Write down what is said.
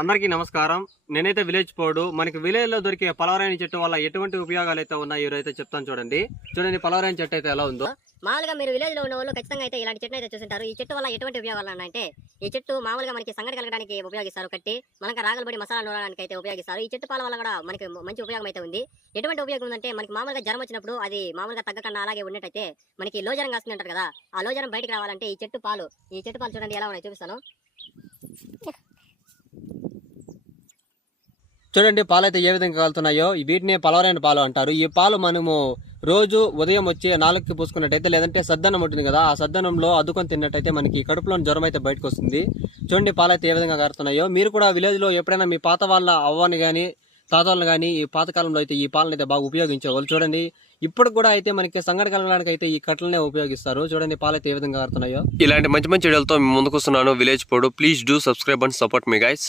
అందరికీ నమస్కారం. నేనైతే విలేజ్ పోడు. మనకి విలేజ్ లో దొరికే పలవరాయని చెట్టు వల్ల ఎటువంటి ఉపయోగాలు అయితే ఉన్నాయో అయితే చెప్తాను చూడండి. పలవరాయని చెట్టు అయితే ఎలా ఉందో. మామూలుగా మీరు విలేజ్ లో ఉన్న వాళ్ళు ఖచ్చితంగా అయితే ఇలాంటి చెట్టు అయితే చూసింటారు. ఈ చెట్టు వల్ల ఎటువంటి ఉపయోగాలు అంటే ఈ చెట్టు మామూలుగా మనకి సంగటి కలగడానికి ఉపయోగిస్తారు, కట్టి మనకి రాగలబడి మసాలా నూరడానికి అయితే ఉపయోగిస్తారు. ఈ చెట్టు పాల వల్ల కూడా మనకి మంచి ఉపయోగం అయితే ఉంది. ఎటువంటి ఉపయోగం ఉందంటే మనకి మామూలుగా జ్వరం వచ్చినప్పుడు అది మామూలుగా తగ్గకుండా అలాగే ఉన్నట్టయితే మనకి లో జ్వరం కాస్తుంది అంటారు కదా, ఆ లో జ్వరం బయటకు రావాలంటే ఈ చెట్టు పాలు చూడండి ఎలా ఉన్నాయి చూపిస్తాను. చూడండి పాలు అయితే ఏ విధంగా కాలుతున్నాయో. వీటిని పలవరాయని పాలు అంటారు. ఈ పాలు మనము రోజు ఉదయం వచ్చి నాలుగుకి పూసుకున్నట్టయితే, లేదంటే సద్దన్నం ఉంటుంది కదా, ఆ సద్దన్నంలో అద్దుకొని తిన్నట్టయితే మనకి కడుపులోని జ్వరం అయితే బయటకు వస్తుంది. చూడండి పాలు అయితే ఏ విధంగా కారుతున్నాయో. మీరు కూడా విలేజ్ లో ఎప్పుడైనా మీ పాత వాళ్ళ అవ్వని కానీ తాత వాళ్ళని కానీ ఈ పాతకాలంలో అయితే ఈ పాలను అయితే బాగా ఉపయోగించేవాళ్ళు. చూడండి ఇప్పుడు కూడా అయితే మనకి సంగటి కలగడానికి అయితే ఈ కట్టలనే ఉపయోగిస్తారు. చూడండి పాలు అయితే ఏ విధంగా కారుతున్నాయో. ఇలాంటి మంచి మంచి వీడియోలతో ముందుకు వస్తున్నాను విలేజ్ పోడు. Please do subscribe and support me guys.